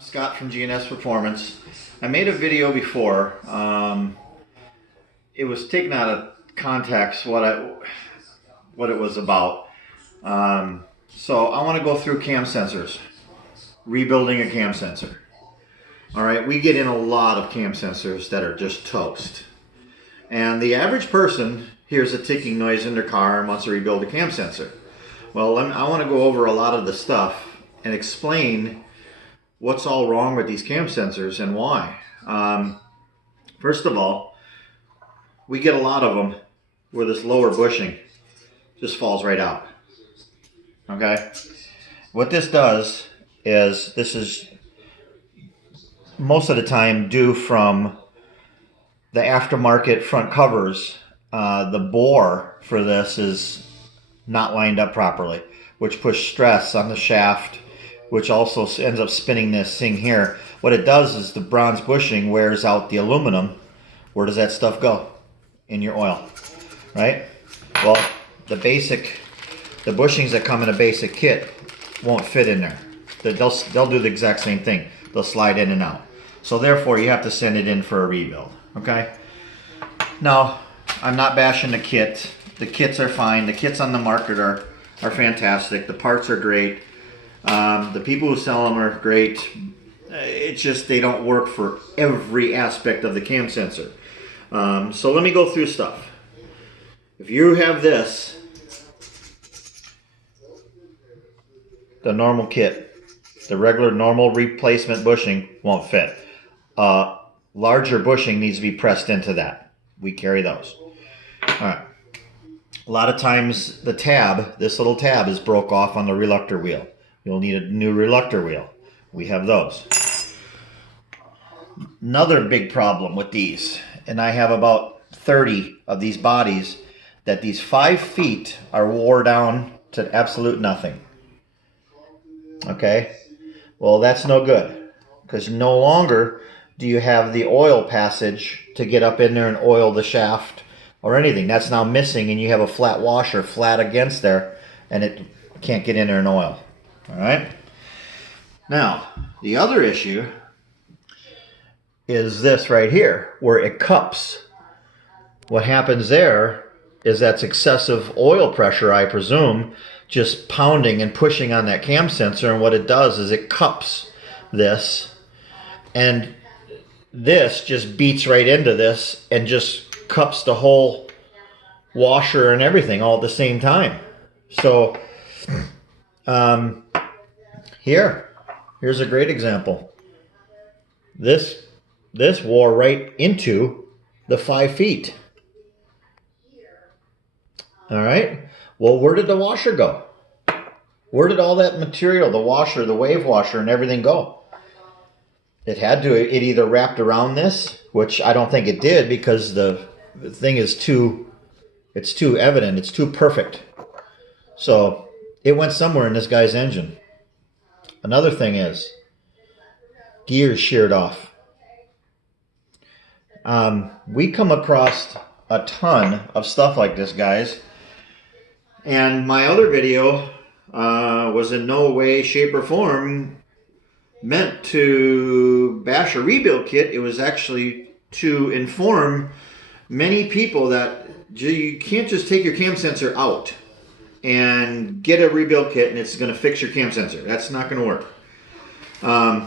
Scott from GNS Performance. I made a video before. It was taken out of context what it was about. So I want to go through cam sensors, rebuilding a cam sensor. All right, we get in a lot of cam sensors that are just toast. And the average person hears a ticking noise in their car and wants to rebuild a cam sensor. Well, I want to go over a lot of the stuff and explain what's all wrong with these cam sensors and why. First of all, we get a lot of them where this lower bushing just falls right out. Okay? What this does is, this is most of the time due from the aftermarket front covers. The bore for this is not lined up properly, which puts stress on the shaft, which also ends up spinning this thing here. What it does is the bronze bushing wears out the aluminum. Where does that stuff go? In your oil, right? Well, the bushings that come in a basic kit won't fit in there. They'll do the exact same thing. They'll slide in and out. So therefore, you have to send it in for a rebuild, okay? Now, I'm not bashing the kit. The kits are fine. The kits on the market are fantastic. The parts are great. The people who sell them are great. It's just they don't work for every aspect of the cam sensor. So let me go through stuff. If you have this, the normal kit, the regular normal replacement bushing won't fit. Larger bushing needs to be pressed into that. We carry those. All right. A lot of times the tab, this little tab, is broke off on the reluctor wheel. You'll need a new reluctor wheel. We have those. Another big problem with these, and I have about 30 of these bodies, that these 5 feet are wore down to absolute nothing. Okay? Well, that's no good, because no longer do you have the oil passage to get up in there and oil the shaft or anything. That's now missing, and you have a flat washer flat against there, and it can't get in there and oil. All right? Now, the other issue is this right here, where it cups. What happens there is that's excessive oil pressure, I presume, just pounding and pushing on that cam sensor, and what it does is it cups this, and this just beats right into this and just cups the whole washer and everything all at the same time. So here's a great example. This wore right into the 5 feet. All right. Well, where did the washer go? Where did all that material, the washer, the wave washer, and everything go? It either wrapped around this, which I don't think it did, because the thing is it's too evident, it's too perfect. So it went somewhere in this guy's engine. Another thing is, gears sheared off. We come across a ton of stuff like this, guys. And my other video was in no way, shape, or form meant to bash a rebuild kit. It was actually to inform many people that you can't just take your cam sensor out and get a rebuild kit and it's going to fix your cam sensor. That's not going to work.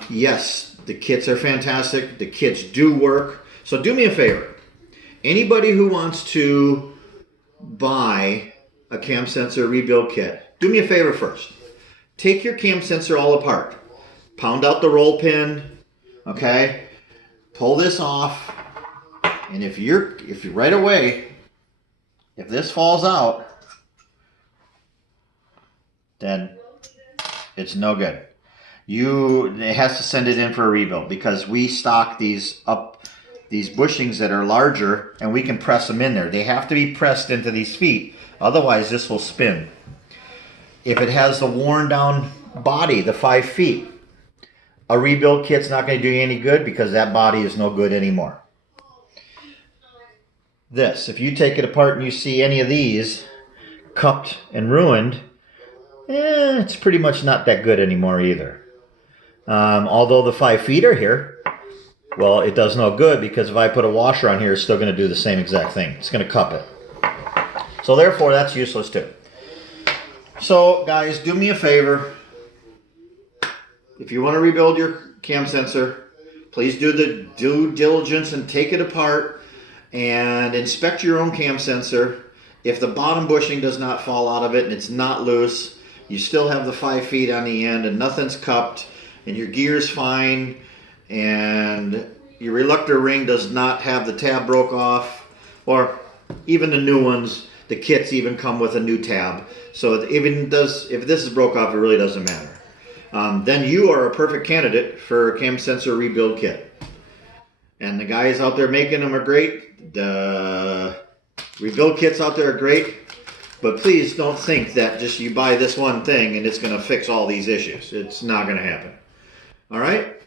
Yes, the kits are fantastic. The kits do work. So do me a favor. Anybody who wants to buy a cam sensor rebuild kit, do me a favor first. Take your cam sensor all apart. Pound out the roll pin, okay? Pull this off, and if you right away, if this falls out, then it's no good. It has to send it in for a rebuild, because we stock these bushings that are larger, and we can press them in there. They have to be pressed into these feet, otherwise this will spin. If it has the worn down body, the 5 feet, a rebuild kit's not going to do you any good, because that body is no good anymore. This, if you take it apart and you see any of these cupped and ruined, it's pretty much not that good anymore either. Although the 5 feet are here, well, it does no good because if I put a washer on here, it's still going to do the same exact thing. It's going to cup it. So therefore, that's useless too. So guys, do me a favor. If you want to rebuild your cam sensor, please do the due diligence and take it apart and inspect your own cam sensor. If the bottom bushing does not fall out of it and it's not loose, you still have the 5 feet on the end and nothing's cupped and your gear's fine and your reluctor ring does not have the tab broke off, or even the new ones, the kits even come with a new tab. So if this is broke off, it really doesn't matter. Then you are a perfect candidate for a cam sensor rebuild kit. And the guys out there making them are great. The rebuild kits out there are great. But please don't think that just you buy this one thing and it's going to fix all these issues. It's not going to happen. All right?